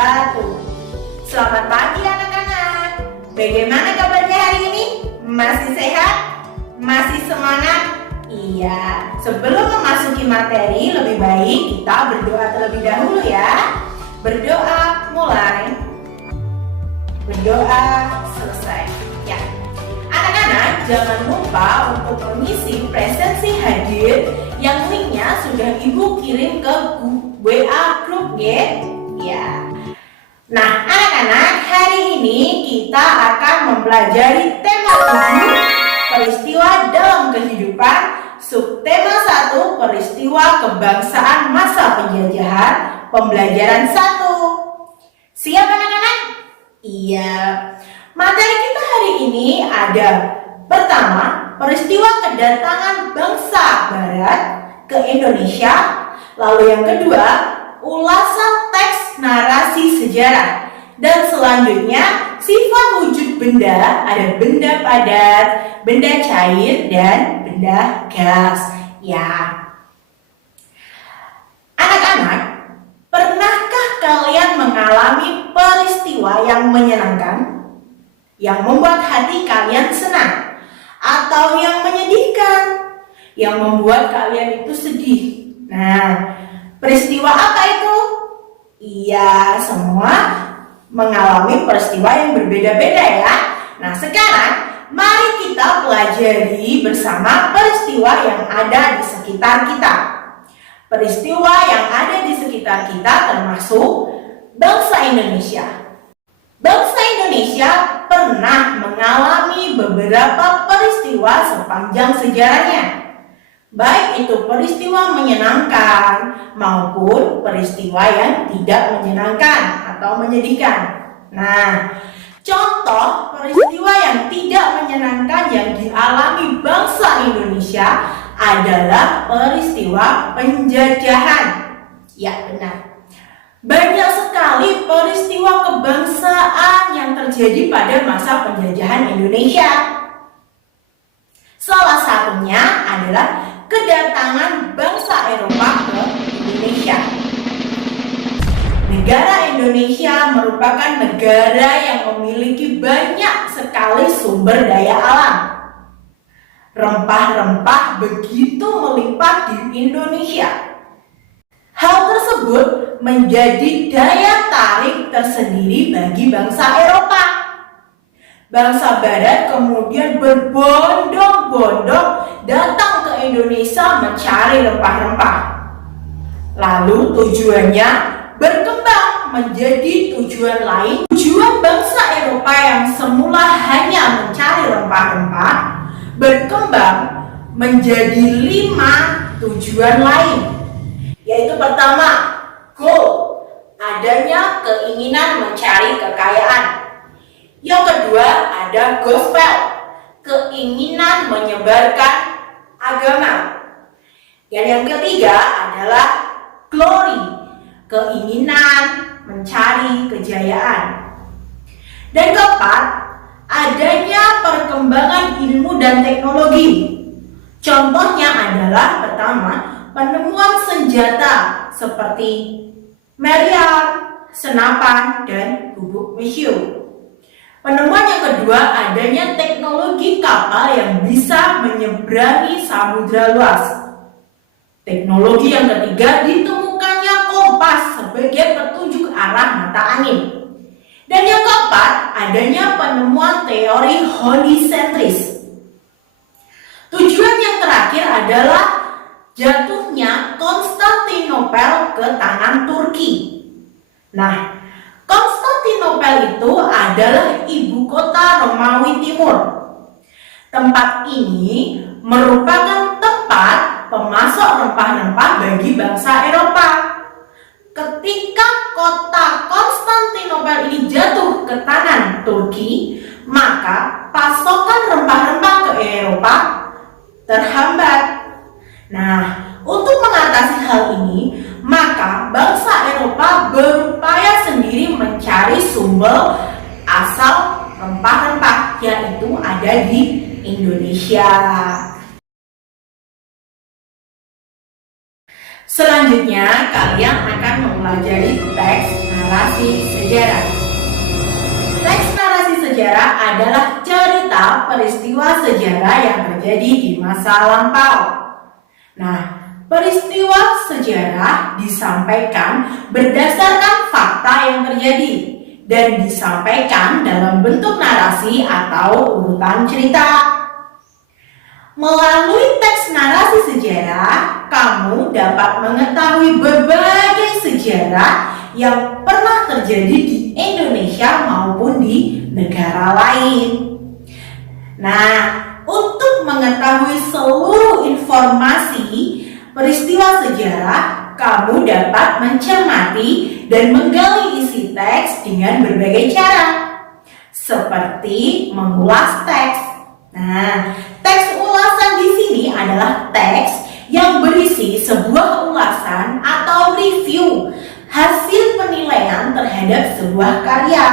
wabarakatuh. Selamat pagi anak-anak. Bagaimana kabarnya hari ini? Masih sehat? Masih semangat? Iya. Sebelum memasuki materi, lebih baik kita berdoa terlebih dahulu ya. Berdoa mulai. Berdoa selesai. Ya. Anak-anak, jangan lupa untuk mengisi presensi hadir yang linknya sudah Ibu kirim ke WA grup ya. Nah, anak-anak, hari ini kita akan mempelajari tema 7 peristiwa dalam kehidupan, subtema 1 peristiwa kebangsaan masa penjajahan, pembelajaran 1. Siap anak-anak? Iya. Materi kita hari ini ada pertama, peristiwa kedatangan bangsa Barat ke Indonesia. Lalu yang kedua, ulasan teks narasi sejarah. Dan selanjutnya, sifat wujud benda, ada benda padat, benda cair, dan benda gas. Ya. Anak-anak, pernahkah kalian mengalami peristiwa yang menyenangkan, yang membuat hati kalian senang, atau yang menyedihkan, yang membuat kalian itu sedih? Nah, peristiwa apa itu? Iya, semua mengalami peristiwa yang berbeda-beda ya. Nah, sekarang mari kita pelajari bersama peristiwa yang ada di sekitar kita. Peristiwa yang ada di sekitar kita termasuk bangsa Indonesia. Bangsa Indonesia pernah mengalami beberapa peristiwa sepanjang sejarahnya. Baik itu peristiwa menyenangkan maupun peristiwa yang tidak menyenangkan atau menyedihkan. Nah, contoh peristiwa yang tidak menyenangkan yang dialami bangsa Indonesia adalah peristiwa penjajahan. Ya, benar. Banyak sekali peristiwa kebangsaan yang terjadi pada masa penjajahan Indonesia. Salah satunya adalah kedatangan bangsa Eropa ke Indonesia. Negara Indonesia merupakan negara yang memiliki banyak sekali sumber daya alam. Rempah-rempah begitu melimpah di Indonesia. Hal tersebut menjadi daya tarik tersendiri bagi bangsa Eropa. Bangsa Barat kemudian berbondong-bondong datang ke Indonesia mencari rempah-rempah. Lalu tujuannya berkembang menjadi tujuan lain. Tujuan bangsa Eropa yang semula hanya mencari rempah-rempah berkembang menjadi 5 tujuan lain. Yaitu pertama, goal, adanya keinginan mencari kekayaan. Yang kedua ada gospel, keinginan menyebarkan agama. Dan yang ketiga adalah glory, keinginan mencari kejayaan. Dan keempat, adanya perkembangan ilmu dan teknologi. Contohnya adalah pertama, penemuan senjata seperti meriam, senapan, dan bubuk mesiu. Penemuan yang kedua, adanya teknologi kapal yang bisa menyeberangi samudra luas. Teknologi yang ketiga, ditemukannya kompas sebagai petunjuk arah mata angin. Dan yang keempat, adanya penemuan teori holisentris. Tujuan yang terakhir adalah jatuhnya Konstantinopel ke tangan Turki. Nah, Konstantinopel itu adalah ibu kota Romawi Timur. Tempat ini merupakan tempat pemasok rempah-rempah bagi bangsa Eropa. Ketika kota Konstantinopel ini jatuh ke tangan Turki, maka pasokan rempah-rempah ke Eropa terhambat. Nah, untuk mengatasi hal ini, maka bangsa Eropa berupaya sendiri mencari sumber asal rempah-rempah, yaitu ada di Indonesia. Selanjutnya, kalian akan mempelajari teks narasi sejarah. Teks narasi sejarah adalah cerita peristiwa sejarah yang terjadi di masa lampau. Nah, peristiwa sejarah disampaikan berdasarkan fakta yang terjadi dan disampaikan dalam bentuk narasi atau urutan cerita. Melalui teks narasi sejarah, kamu dapat mengetahui berbagai sejarah yang pernah terjadi di Indonesia maupun di negara lain. Nah, untuk mengetahui seluruh informasi peristiwa sejarah, kamu dapat mencermati dan menggali isi teks dengan berbagai cara, seperti mengulas teks. Nah, teks ulasan di sini adalah teks yang berisi sebuah ulasan atau review hasil penilaian terhadap sebuah karya.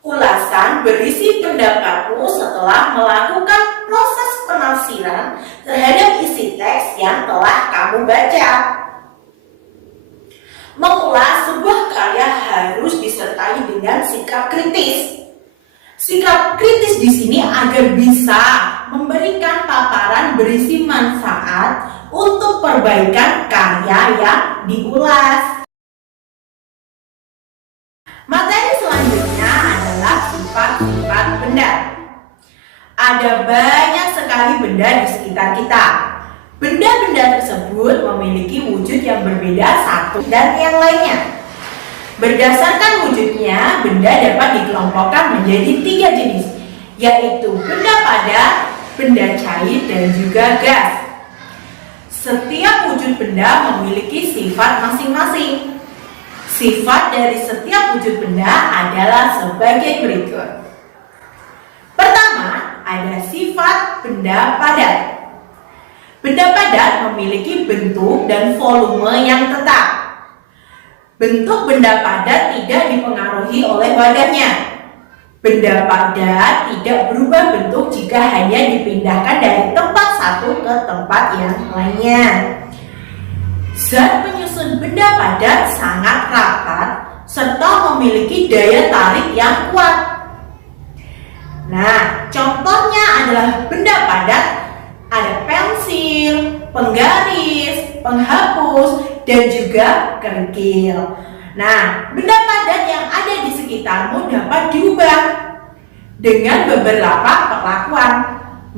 Ulasan berisi pendapatmu setelah melakukan proses penafsiran terhadap isi teks yang telah kamu baca. Mengulas sebuah karya harus disertai dengan sikap kritis. Sikap kritis di sini agar bisa memberikan paparan berisi manfaat untuk perbaikan karya yang diulas. Materi selanjutnya adalah sifat-sifat benda. Ada banyak sekali benda di sekitar kita. Benda-benda tersebut memiliki wujud yang berbeda satu dan yang lainnya. Berdasarkan wujudnya, benda dapat dikelompokkan menjadi 3 jenis, yaitu benda padat, benda cair, dan juga gas. Setiap wujud benda memiliki sifat masing-masing. Sifat dari setiap wujud benda adalah sebagai berikut. Pertama, ada sifat benda padat. Benda padat memiliki bentuk dan volume yang tetap. Bentuk benda padat tidak dipengaruhi oleh wadahnya. Benda padat tidak berubah bentuk jika hanya dipindahkan dari tempat satu ke tempat yang lainnya. Zat penyusun benda padat sangat rapat serta memiliki daya tarik yang kuat. Nah, contohnya adalah benda padat, ada pensil, penggaris, penghapus, dan juga kerikil. Nah, benda padat yang ada di sekitarmu dapat diubah dengan beberapa perlakuan.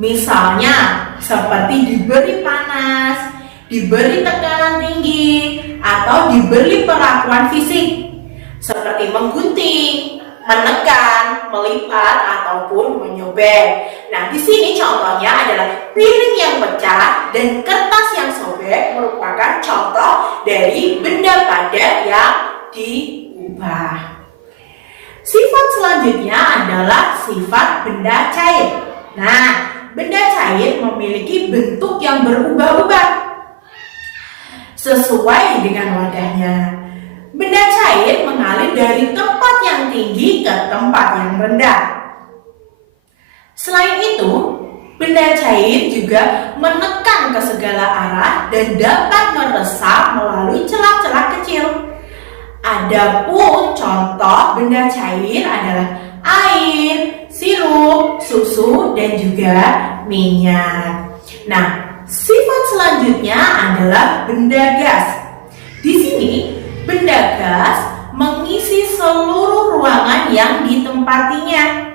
Misalnya, seperti diberi panas, diberi tekanan tinggi, atau diberi perlakuan fisik, seperti menggunting, menekan, melipat, ataupun menyobek. Nah, di sini contohnya adalah piring yang pecah dan kertas yang sobek merupakan contoh dari benda padat yang diubah. Sifat selanjutnya adalah sifat benda cair. Nah, benda cair memiliki bentuk yang berubah-ubah sesuai dengan wadahnya. Benda cair mengalir dari tempat yang tinggi ke tempat yang rendah. Selain itu, benda cair juga menekan ke segala arah dan dapat meresap melalui celah-celah kecil. Adapun contoh benda cair adalah air, sirup, susu, dan juga minyak. Nah, sifat selanjutnya adalah benda gas. Di sini, benda gas mengisi seluruh ruangan yang ditempatinya.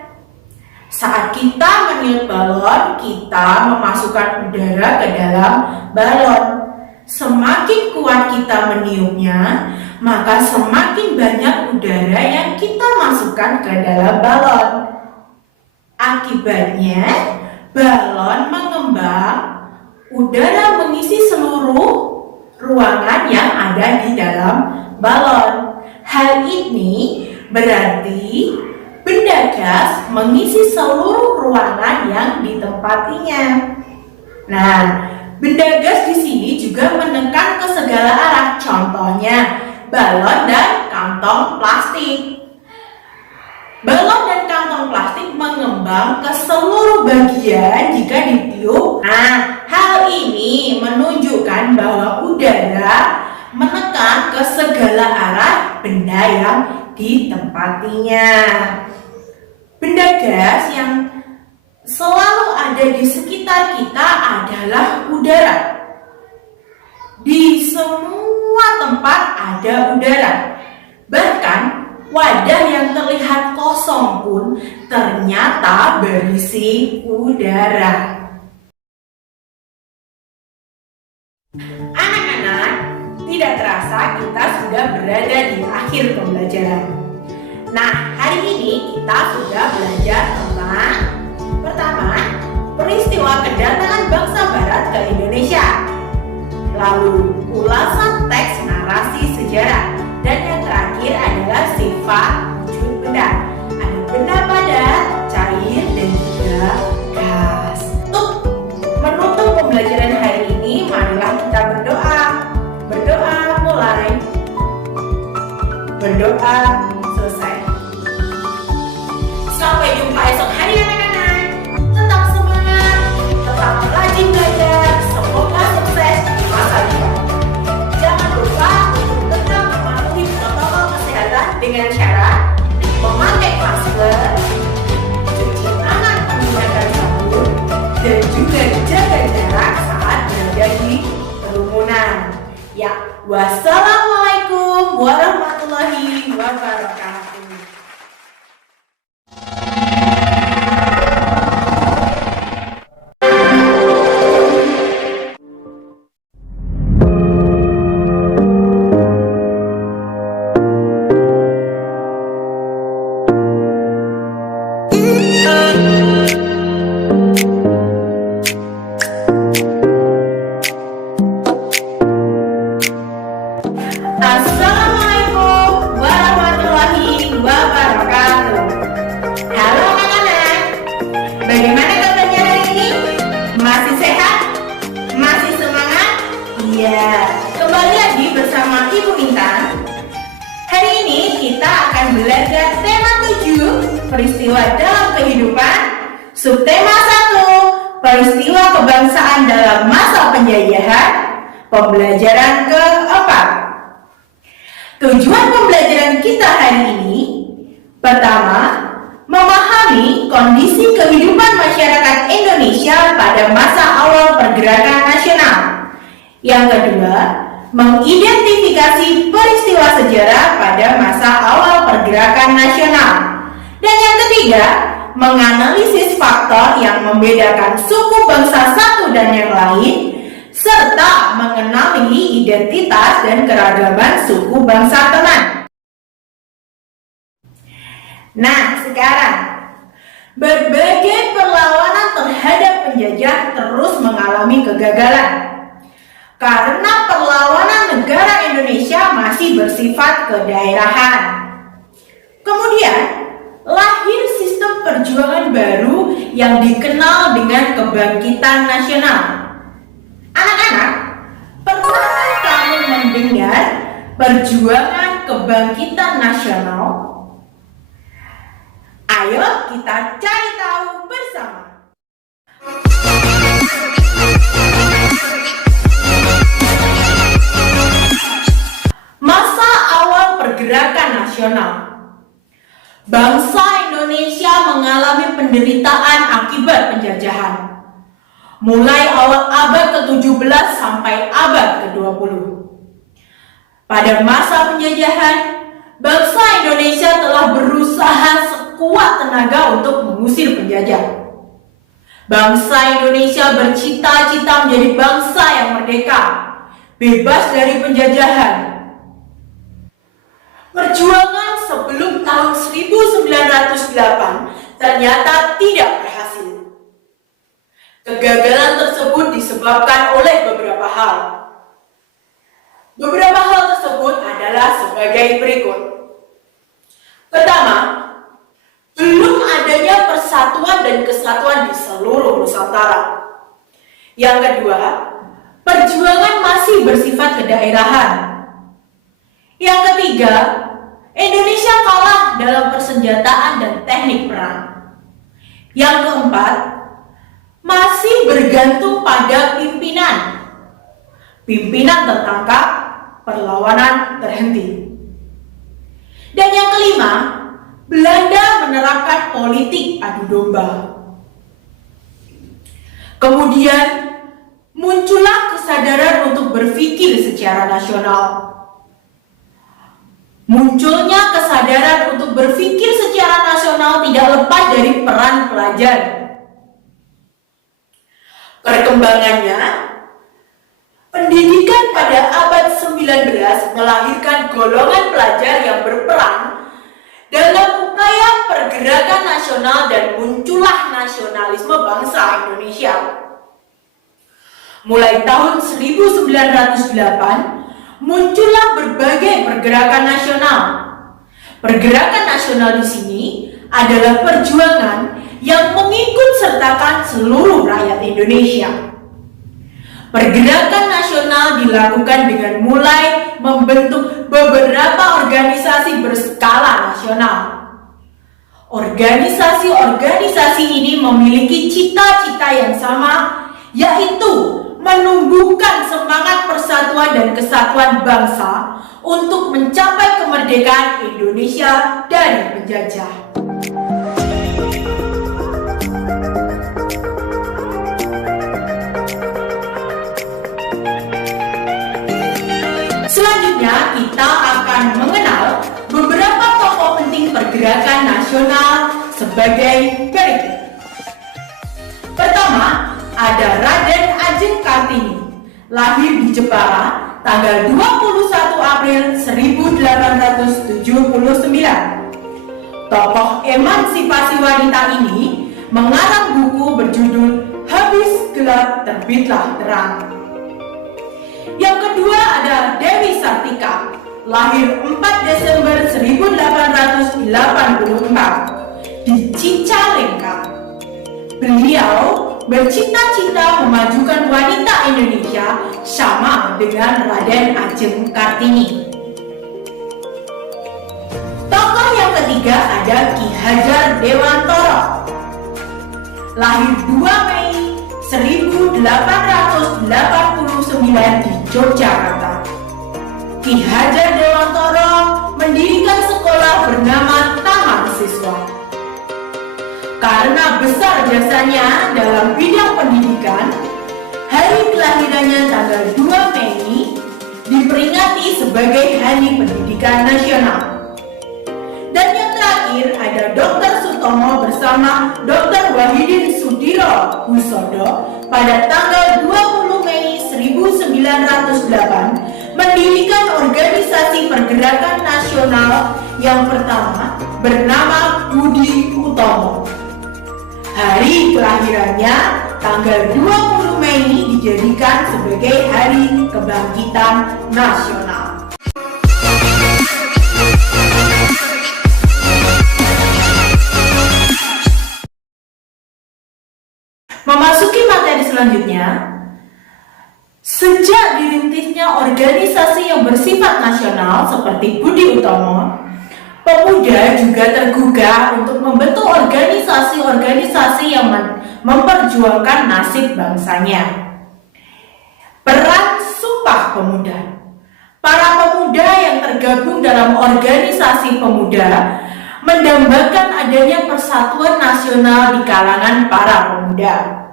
Saat kita meniup balon, kita memasukkan udara ke dalam balon. Semakin kuat kita meniupnya, maka semakin banyak udara yang kita masukkan ke dalam balon. Akibatnya, balon mengembang, udara mengisi seluruh ruangan yang ada di dalam balon. Hal ini berarti benda gas mengisi seluruh ruangan yang ditempatinya. Nah, benda gas di sini juga menekan ke segala arah. Contohnya, balon dan kantong plastik. Balon dan kantong plastik mengembang ke seluruh bagian jika ditiup. Nah, hal Hal ini menunjukkan bahwa udara menekan ke segala arah benda yang ditempatinya. Benda gas yang selalu ada di sekitar kita adalah udara. Di semua tempat ada udara. Bahkan wadah yang terlihat kosong pun ternyata berisi udara. Anak-anak, tidak terasa kita sudah berada di akhir pembelajaran. Nah, hari ini kita sudah belajar tentang pertama, peristiwa kedatangan bangsa Barat ke Indonesia. Lalu, ulasan teks narasi sejarah. Dan yang terakhir adalah sifat wujud benda. Ada benda padat, cair, dan juga gas. Untuk menutup pembelajaran hari ini, marilah kita berdoa. Berdoa mulai. Berdoa selesai. Sampai jumpa esok hari anak-anak. Tetap semangat, tetap rajin belajar. Semoga sukses di masa depan. Jangan lupa untuk tetap mematuhi protokol kesehatan dengan cara memakai masker, cuci tangan menggunakan sabun, dan juga jaga jarak saat berada di kerumunan. Ya, wassalamualaikum warahmatullahi wabarakatuh. Assalamualaikum warahmatullahi wabarakatuh. Halo anak-anak, bagaimana kabarnya hari ini? Masih sehat? Masih semangat? Iya, kembali lagi bersama Ibu Intan. Hari ini kita akan belajar tema 7, peristiwa dalam kehidupan. Subtema 1, peristiwa kebangsaan dalam masa penjajahan. Pembelajaran keempat. Tujuan pembelajaran kita hari ini, pertama, memahami kondisi kehidupan masyarakat Indonesia pada masa awal pergerakan nasional. Yang kedua, mengidentifikasi peristiwa sejarah pada masa awal pergerakan nasional. Dan yang ketiga, menganalisis faktor yang membedakan suku bangsa satu dan yang lain, serta mengenali identitas dan keragaman suku bangsa teman. Nah, sekarang berbagai perlawanan terhadap penjajah terus mengalami kegagalan karena perlawanan negara Indonesia masih bersifat kedaerahan. Kemudian lahir sistem perjuangan baru yang dikenal dengan kebangkitan nasional. Anak-anak, pernah kamu mendengar perjuangan kebangkitan nasional? Ayo kita cari tahu bersama. Masa awal pergerakan nasional. Bangsa Indonesia mengalami penderitaan akibat penjajahan. Mulai awal abad ke-17 sampai abad ke-20. Pada masa penjajahan, bangsa Indonesia telah berusaha sekuat tenaga untuk mengusir penjajah. Bangsa Indonesia bercita-cita menjadi bangsa yang merdeka, bebas dari penjajahan. Perjuangan sebelum tahun 1908 ternyata tidak berhasil. Kegagalan tersebut disebabkan oleh beberapa hal. Beberapa hal tersebut adalah sebagai berikut. Pertama, belum adanya persatuan dan kesatuan di seluruh Nusantara. Yang kedua, perjuangan masih bersifat kedaerahan. Yang ketiga, Indonesia kalah dalam persenjataan dan teknik perang. Yang keempat, masih bergantung pada pimpinan. Pimpinan tertangkap, perlawanan terhenti. Dan yang kelima, Belanda menerapkan politik adu domba. Kemudian muncullah kesadaran untuk berpikir secara nasional. Munculnya kesadaran untuk berpikir secara nasional tidak lepas dari peran pelajar. Perkembangannya, pendidikan pada abad 19 melahirkan golongan pelajar yang berperan dalam upaya pergerakan nasional dan muncullah nasionalisme bangsa Indonesia. Mulai tahun 1908, muncullah berbagai pergerakan nasional. Pergerakan nasional di sini adalah perjuangan yang mengikut sertakan seluruh rakyat Indonesia. Pergerakan nasional dilakukan dengan mulai membentuk beberapa organisasi berskala nasional. Organisasi-organisasi ini memiliki cita-cita yang sama, yaitu menumbuhkan semangat persatuan dan kesatuan bangsa untuk mencapai kemerdekaan Indonesia dari penjajah. Selanjutnya kita akan mengenal beberapa tokoh penting pergerakan nasional sebagai berikut. Pertama, ada Raden Ajeng Kartini, lahir di Jepara tanggal 21 April 1879. Tokoh emansipasi wanita ini mengarang buku berjudul Habis Gelap Terbitlah Terang. Yang kedua ada Dewi Sartika, lahir 4 Desember 1884 di Cicalengka. Beliau bercita-cita memajukan wanita Indonesia sama dengan Raden Ajeng Kartini. Tokoh yang ketiga ada Ki Hajar Dewantoro, lahir 2 Mei 1889 di Yogyakarta. Ki Hajar Dewantoro mendirikan sekolah bernama Taman Siswa. Karena besar jasanya dalam bidang pendidikan, hari kelahirannya tanggal 2 Mei diperingati sebagai Hari Pendidikan Nasional. Dan yang terakhir ada Dr. Sutomo bersama Dr. Wahidin Sudiro Husodo pada tanggal 20 Mei 1908 mendirikan organisasi pergerakan nasional yang pertama bernama Budi Utomo. Hari kelahirannya tanggal 20 Mei dijadikan sebagai Hari Kebangkitan Nasional. Memasuki materi selanjutnya, sejak dirintisnya organisasi yang bersifat nasional seperti Budi Utomo, pemuda juga tergugah untuk membentuk organisasi-organisasi yang memperjuangkan nasib bangsanya. Peran Sumpah Pemuda. Para pemuda yang tergabung dalam organisasi pemuda mendambakan adanya persatuan nasional di kalangan para pemuda.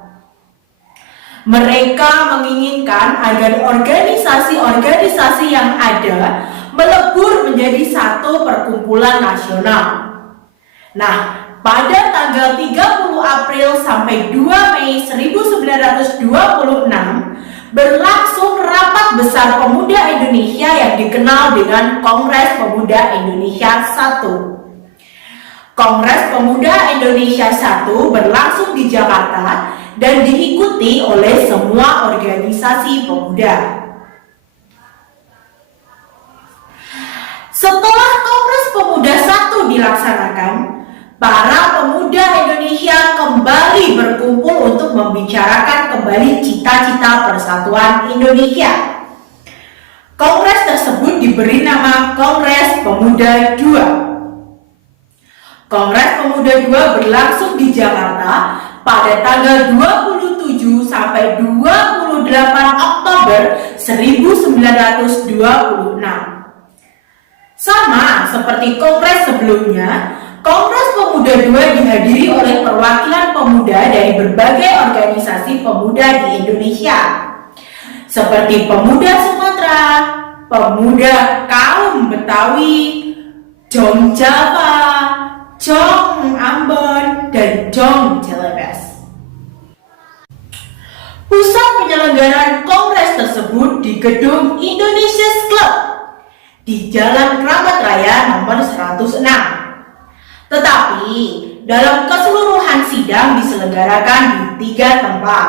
Mereka menginginkan agar organisasi-organisasi yang ada melebur menjadi satu perkumpulan nasional. Nah, pada tanggal 30 April sampai 2 Mei 1926 berlangsung rapat besar pemuda Indonesia yang dikenal dengan Kongres Pemuda Indonesia I. Kongres Pemuda Indonesia I berlangsung di Jakarta dan diikuti oleh semua organisasi pemuda. Setelah Kongres Pemuda I dilaksanakan, para pemuda Indonesia kembali berkumpul untuk membicarakan kembali cita-cita persatuan Indonesia. Kongres tersebut diberi nama Kongres Pemuda II. Kongres Pemuda II berlangsung di Jakarta pada tanggal 27 sampai 28 Oktober 1926. Sama seperti kongres sebelumnya, Kongres Pemuda II dihadiri oleh perwakilan pemuda dari berbagai organisasi pemuda di Indonesia, seperti Pemuda Sumatera, Pemuda Kaum Betawi, Jong Jawa, Jong Ambon, dan Jong Celebes. Pusat penyelenggaraan kongres tersebut di gedung Indonesia's Club di Jalan Kramat Raya nomor 106. Tetapi dalam keseluruhan sidang diselenggarakan di 3 tempat.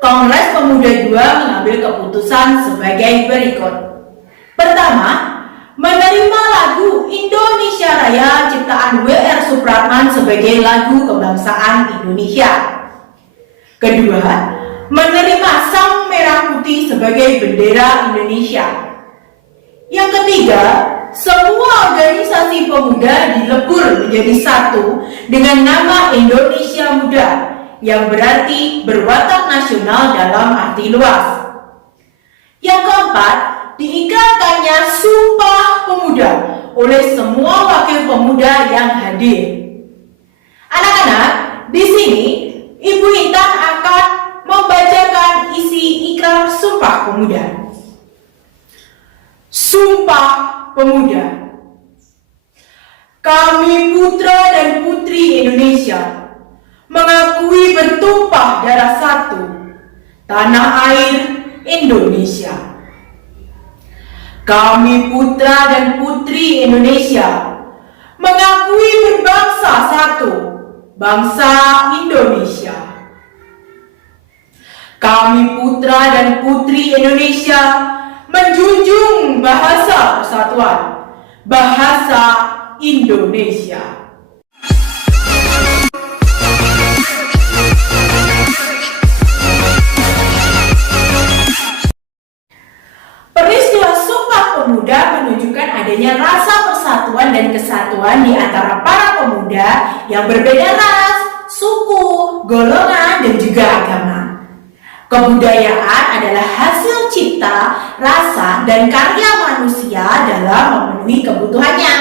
Kongres Pemuda II mengambil keputusan sebagai berikut. Pertama, menerima lagu Indonesia Raya ciptaan W.R. Supratman sebagai lagu kebangsaan Indonesia. Kedua, menerima Sang Merah Putih sebagai bendera Indonesia. Yang ketiga, semua organisasi pemuda dilebur menjadi satu dengan nama Indonesia Muda, yang berarti berwatak nasional dalam arti luas. Yang keempat, diikrarkannya Sumpah Pemuda oleh semua wakil pemuda yang hadir. Anak-anak, di sini Ibu Intan akan membacakan isi ikrar Sumpah Pemuda. Sumpah Pemuda. Kami putra dan putri Indonesia mengakui bertumpah darah satu tanah air Indonesia. Kami putra dan putri Indonesia mengakui berbangsa satu, bangsa Indonesia. Kami putra dan putri Indonesia menjunjung bahasa persatuan, bahasa Indonesia. Peristiwa Sumpah Pemuda menunjukkan adanya rasa persatuan dan kesatuan di antara para pemuda yang berbeda ras, suku, golongan, dan juga agama. Kebudayaan adalah hasil cipta, rasa, dan karya manusia dalam memenuhi kebutuhannya.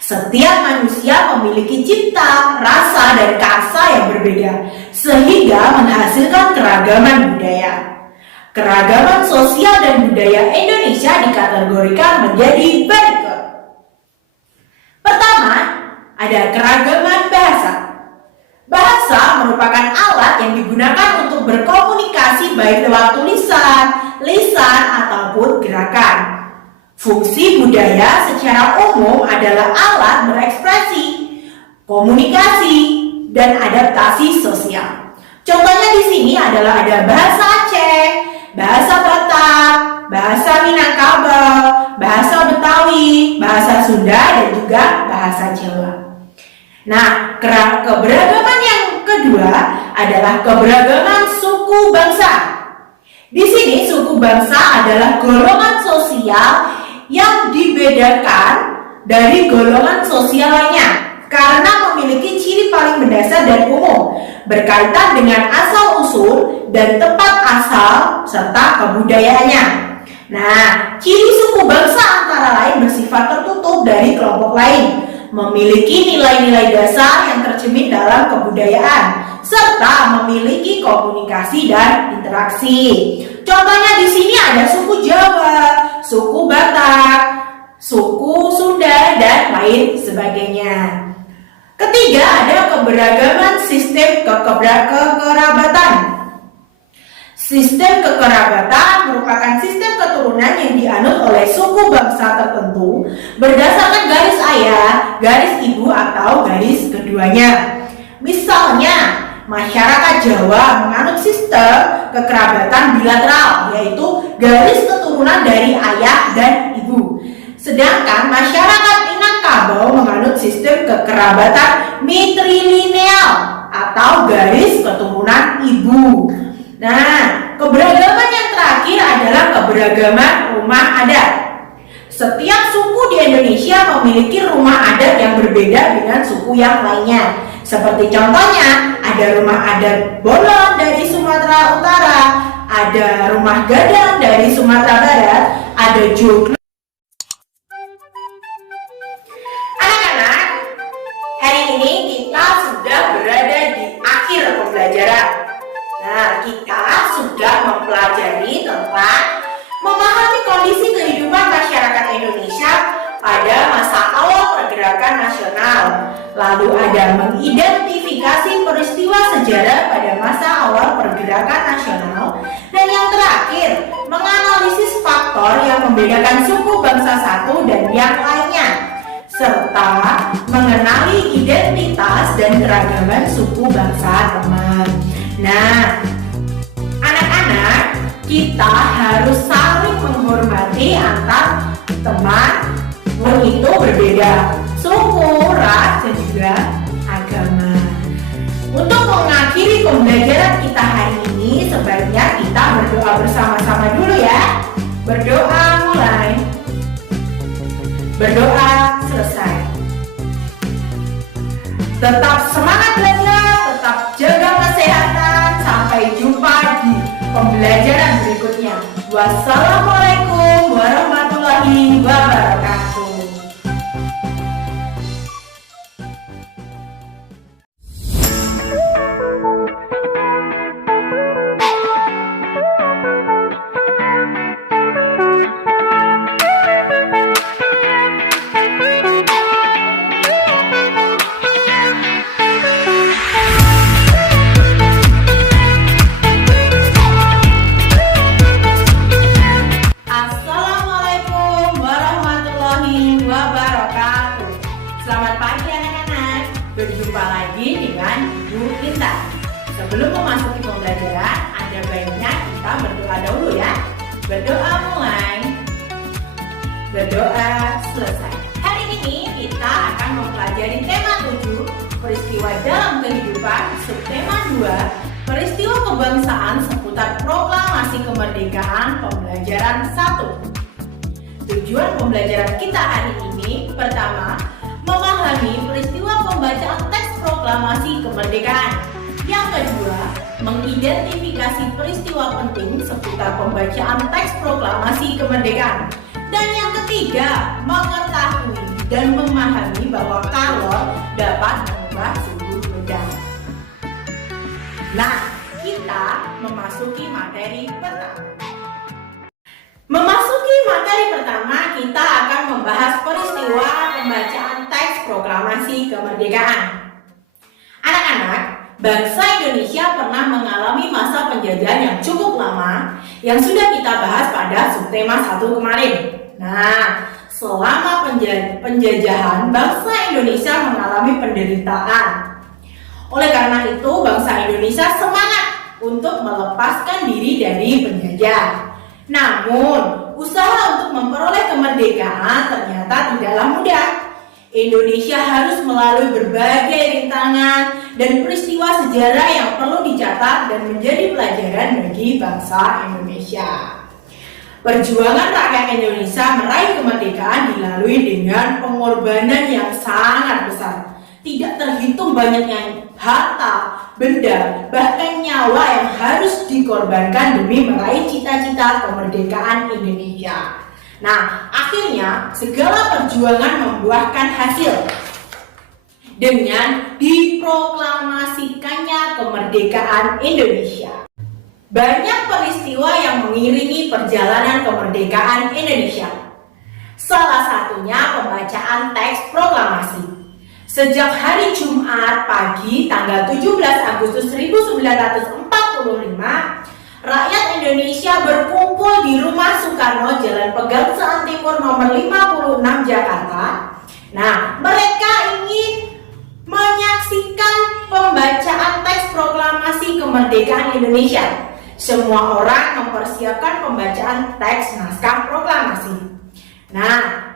Setiap manusia memiliki cipta, rasa, dan karsa yang berbeda, sehingga menghasilkan keragaman budaya. Keragaman sosial dan budaya Indonesia dikategorikan menjadi berikut. Pertama, ada keragaman bahasa. Bahasa merupakan alat yang digunakan untuk berkomunikasi baik lewat tulisan, lisan, ataupun gerakan. Fungsi budaya secara umum adalah alat berekspresi, komunikasi, dan adaptasi sosial. Contohnya di sini adalah ada bahasa Aceh, bahasa Batak, bahasa Minangkabau, bahasa Betawi, bahasa Sunda, dan juga bahasa Jawa. Nah, keberagaman yang kedua adalah keberagaman suku bangsa. Di sini suku bangsa adalah golongan sosial yang dibedakan dari golongan sosial lainnya karena memiliki ciri paling mendasar dan umum berkaitan dengan asal-usul dan tempat asal serta kebudayaannya. Nah, ciri suku bangsa antara lain bersifat tertutup dari kelompok lain, memiliki nilai-nilai dasar yang tercermin dalam kebudayaan, serta memiliki komunikasi dan interaksi. Contohnya di sini ada suku Jawa, suku Batak, suku Sunda, dan lain sebagainya. Ketiga, ada keberagaman sistem kekerabatan. Sistem kekerabatan merupakan sistem keturunan yang dianut oleh suku bangsa tertentu berdasarkan garis ayah, garis ibu, atau garis keduanya. Misalnya, masyarakat Jawa menganut sistem kekerabatan bilateral, yaitu garis keturunan dari ayah dan ibu. Sedangkan masyarakat Minangkabau menganut sistem kekerabatan matrilineal atau garis keturunan ibu. Nah, keberagaman yang terakhir adalah keberagaman rumah adat. Setiap suku di Indonesia memiliki rumah adat yang berbeda dengan suku yang lainnya. Seperti contohnya, ada rumah adat Bolon dari Sumatera Utara, ada rumah gadang dari Sumatera Barat, ada joglo. Anak-anak, hari ini kita sudah berada di akhir pembelajaran. Nah, kita sudah mempelajari tentang memahami kondisi kehidupan masyarakat Indonesia pada masa awal pergerakan nasional. Lalu ada mengidentifikasi peristiwa sejarah pada masa awal pergerakan nasional. Dan yang terakhir, menganalisis faktor yang membedakan suku bangsa satu dan yang lainnya, serta mengenali identitas dan keragaman suku bangsa teman. Nah, anak-anak, kita harus saling menghormati antar teman, itu berbeda suku, ras, dan juga agama. Untuk mengakhiri pembelajaran kita hari ini, sebaiknya kita berdoa bersama-sama dulu ya. Berdoa mulai. Berdoa selesai. Tetap semangat belajar, tetap jaga kesehatan. Sampai jumpa di pembelajaran berikutnya. Wassalamualaikum warahmatullahi wabarakatuh. Berjumpa lagi dengan Bu Intan. Sebelum memasuki pembelajaran, ada baiknya kita berdoa dahulu ya. Berdoa mulai. Berdoa selesai. Hari ini kita akan mempelajari tema 7, peristiwa dalam kehidupan, subtema 2, peristiwa kebangsaan seputar proklamasi kemerdekaan, pembelajaran 1. Tujuan pembelajaran kita hari ini, pertama, memahami peristiwa pembacaan teks proklamasi kemerdekaan. Yang kedua, mengidentifikasi peristiwa penting seputar pembacaan teks proklamasi kemerdekaan. Dan yang ketiga, mengetahui dan memahami bahwa kalor dapat mengubah suhu udara. Nah, kita memasuki materi pertama. Memasuki materi pertama, kita akan membahas peristiwa pembacaan teks proklamasi kemerdekaan. Anak-anak, bangsa Indonesia pernah mengalami masa penjajahan yang cukup lama yang sudah kita bahas pada subtema 1 kemarin. Nah, selama penjajahan, bangsa Indonesia mengalami penderitaan. Oleh karena itu, bangsa Indonesia semangat untuk melepaskan diri dari penjajah. Namun, usaha untuk memperoleh kemerdekaan ternyata tidaklah mudah. Indonesia harus melalui berbagai rintangan dan peristiwa sejarah yang perlu dicatat dan menjadi pelajaran bagi bangsa Indonesia. Perjuangan rakyat Indonesia meraih kemerdekaan dilalui dengan pengorbanan yang sangat besar. Tidak terhitung banyaknya harta, benda, bahkan nyawa yang harus dikorbankan demi meraih cita-cita kemerdekaan Indonesia. Nah, akhirnya segala perjuangan membuahkan hasil dengan diproklamasikannya kemerdekaan Indonesia. Banyak peristiwa yang mengiringi perjalanan kemerdekaan Indonesia. Salah satunya pembacaan teks proklamasi. Sejak hari Jumat pagi tanggal 17 Agustus 1945, rakyat Indonesia berkumpul di Rumah Soekarno, Jalan Pegangsaan Timur nomor 56 Jakarta. Nah, mereka ingin menyaksikan pembacaan teks proklamasi kemerdekaan Indonesia. Semua orang mempersiapkan pembacaan teks naskah proklamasi. Nah,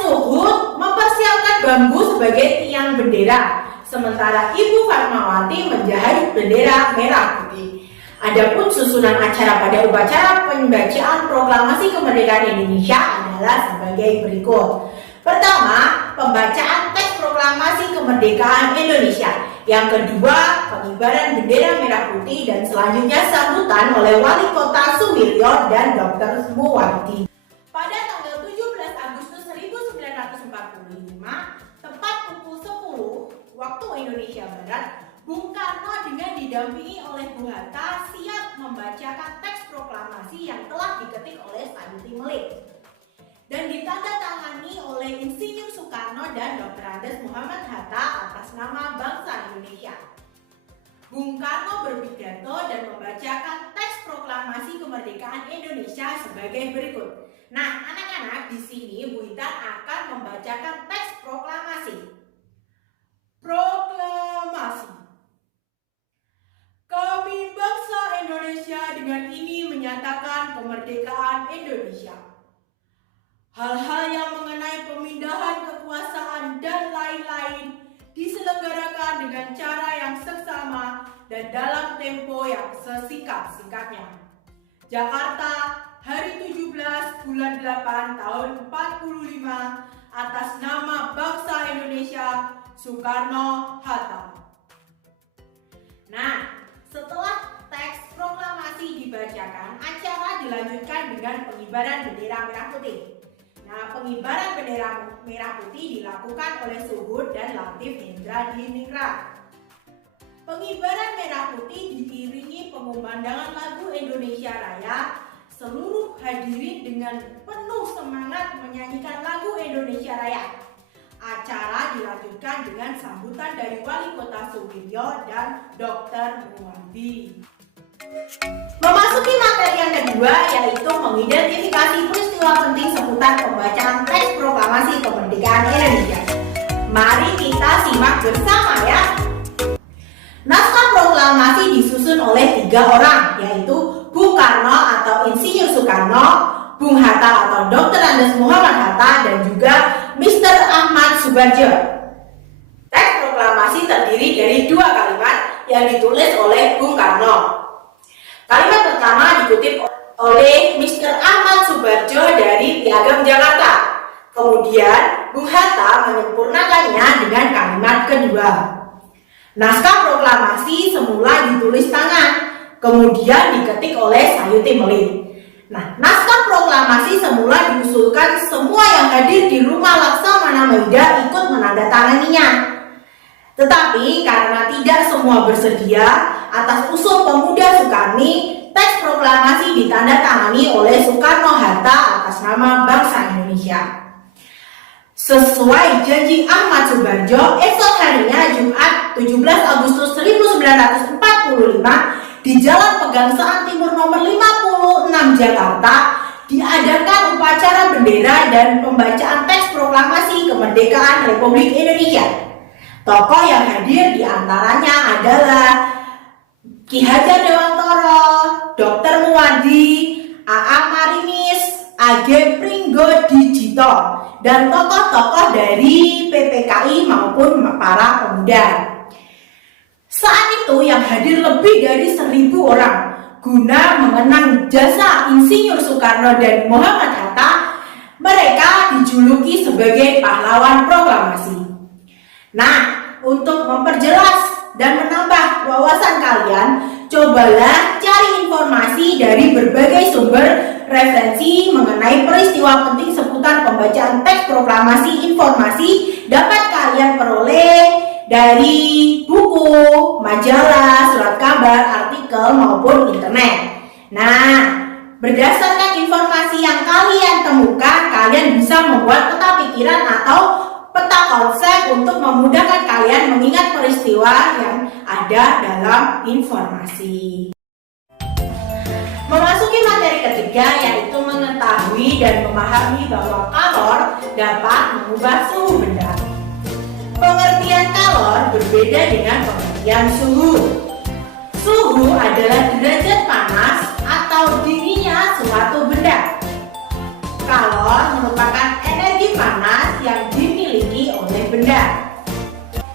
Suhud mempersiapkan bambu sebagai tiang bendera, sementara Ibu Fatmawati menjahit bendera merah putih. Adapun susunan acara pada upacara pembacaan proklamasi kemerdekaan Indonesia adalah sebagai berikut. Pertama, pembacaan teks proklamasi kemerdekaan Indonesia Yang kedua, pengibaran bendera merah putih dan selanjutnya sambutan oleh Wali Kota Suwiryo dan Dr. Muwardi. Pada tanggal 17 Agustus 1945, tepat pukul 10 waktu Indonesia Barat, Bung Karno dengan didampingi oleh Bung Hatta siap membacakan teks proklamasi yang telah diketik oleh Sayuti Melik dan ditandatangani oleh Insinyur Soekarno dan Dr. Andes Muhammad Hatta atas nama bangsa Indonesia. Bung Karno berpidato dan membacakan teks proklamasi kemerdekaan Indonesia sebagai berikut. Nah, anak-anak, di sini Bu Intan akan membacakan teks proklamasi. Proklamasi. Kami bangsa Indonesia dengan ini menyatakan kemerdekaan Indonesia. Hal-hal yang mengenai pemindahan kekuasaan dan lain-lain diselenggarakan dengan cara yang seksama dan dalam tempo yang sesingkat-singkatnya. Jakarta, hari 17 bulan 8 tahun 45 atas nama bangsa Indonesia, Soekarno-Hatta. Nah, setelah teks proklamasi dibacakan, acara dilanjutkan dengan pengibaran bendera merah putih. Nah, pengibaran bendera merah putih dilakukan oleh Suhud dan Latif Hendra di Ningrat. Pengibaran merah putih diiringi pengumandangan lagu Indonesia Raya. Seluruh hadirin dengan penuh semangat menyanyikan lagu Indonesia Raya. Acara dilanjutkan dengan sambutan dari Wali Kota Suwiryo dan Dr. Muwardi. Memasuki materi yang kedua, yaitu mengidentifikasi peristiwa penting seputar pembacaan teks proklamasi kemerdekaan Indonesia. Mari kita simak bersama ya. Naskah proklamasi disusun oleh 3 orang, yaitu Bung Karno atau Insinyur Soekarno, Bung Hatta atau Dr. Andes Muhammad Hatta, dan juga Mr. Ahmad Soebardjo. Teks proklamasi terdiri dari 2 kalimat yang ditulis oleh Bung Karno. Kalimat pertama dikutip oleh Mr. Ahmad Soebardjo dari Piagam Jakarta. Kemudian Bung Hatta menyempurnakannya dengan kalimat kedua. Naskah proklamasi semula ditulis tangan, kemudian diketik oleh Sayuti Melik. Nah, naskah proklamasi semula diusulkan semua yang hadir di rumah Laksamana Maida ikut menandatanganinya. Tetapi karena tidak semua bersedia, atas usul pemuda Sukarni, teks proklamasi ditandatangani oleh Soekarno-Hatta atas nama bangsa Indonesia. Sesuai janji Ahmad Soebardjo, esok harinya Jumat 17 Agustus 1945 di Jalan Pegangsaan Timur nomor 56 Jakarta diadakan upacara bendera dan pembacaan teks proklamasi kemerdekaan Republik Indonesia. Tokoh yang hadir diantaranya adalah Ki Hajar Dewantoro, Dr. Muwardi, A.A. Marinis, A.G. Pringgodijito, dan tokoh-tokoh dari PPKI maupun para pemuda. Saat itu yang hadir lebih dari 1.000 orang guna mengenang jasa Insinyur Soekarno dan Muhammad Hatta. Mereka dijuluki sebagai pahlawan proklamasi. Nah, untuk memperjelas dan menambah wawasan kalian, cobalah cari informasi dari berbagai sumber referensi mengenai peristiwa penting seputar pembacaan teks proklamasi. Informasi dapat kalian peroleh dari buku, majalah, surat kabar, artikel, maupun internet. Nah, berdasarkan informasi yang kalian temukan, kalian bisa membuat peta pikiran atau peta konsep untuk memudahkan kalian mengingat peristiwa yang ada dalam informasi. Memasuki materi ketiga, yaitu mengetahui dan memahami bahwa kalor dapat mengubah suhu benda. Pengertian kalor berbeda dengan pengertian suhu. Suhu adalah derajat panas atau dinginnya suatu benda. Kalor merupakan energi panas yang dimiliki oleh benda.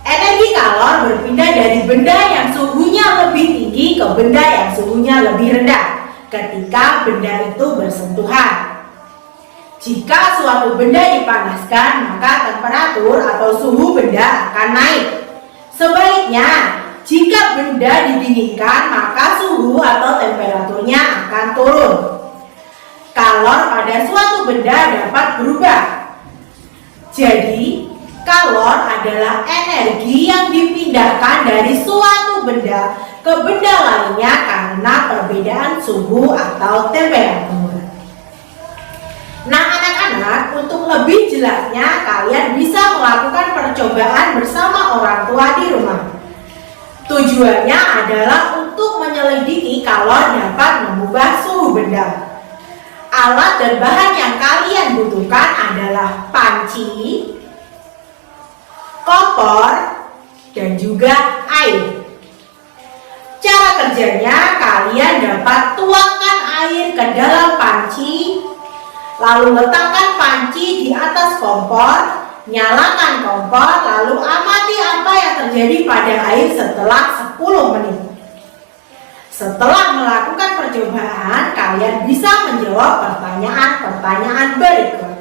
Energi kalor berpindah dari benda yang suhunya lebih tinggi ke benda yang suhunya lebih rendah ketika benda itu bersentuhan. Jika suatu benda dipanaskan, maka temperatur atau suhu benda akan naik. Sebaliknya, jika benda didinginkan, maka suhu atau temperaturnya akan turun. Kalor pada suatu benda dapat berubah. Jadi, kalor adalah energi yang dipindahkan dari suatu benda ke benda lainnya karena perbedaan suhu atau temperatur. Nah anak-anak, untuk lebih jelasnya kalian bisa melakukan percobaan bersama orang tua di rumah. Tujuannya adalah untuk menyelidiki kalor dapat mengubah suhu benda. Alat dan bahan yang kalian butuhkan adalah panci, kompor, dan juga air. Cara kerjanya, kalian dapat tuangkan air ke dalam panci, lalu letakkan panci di atas kompor, nyalakan kompor, lalu amati apa yang terjadi pada air setelah 10 menit. Setelah melakukan percobaan, kalian bisa menjawab pertanyaan-pertanyaan berikut.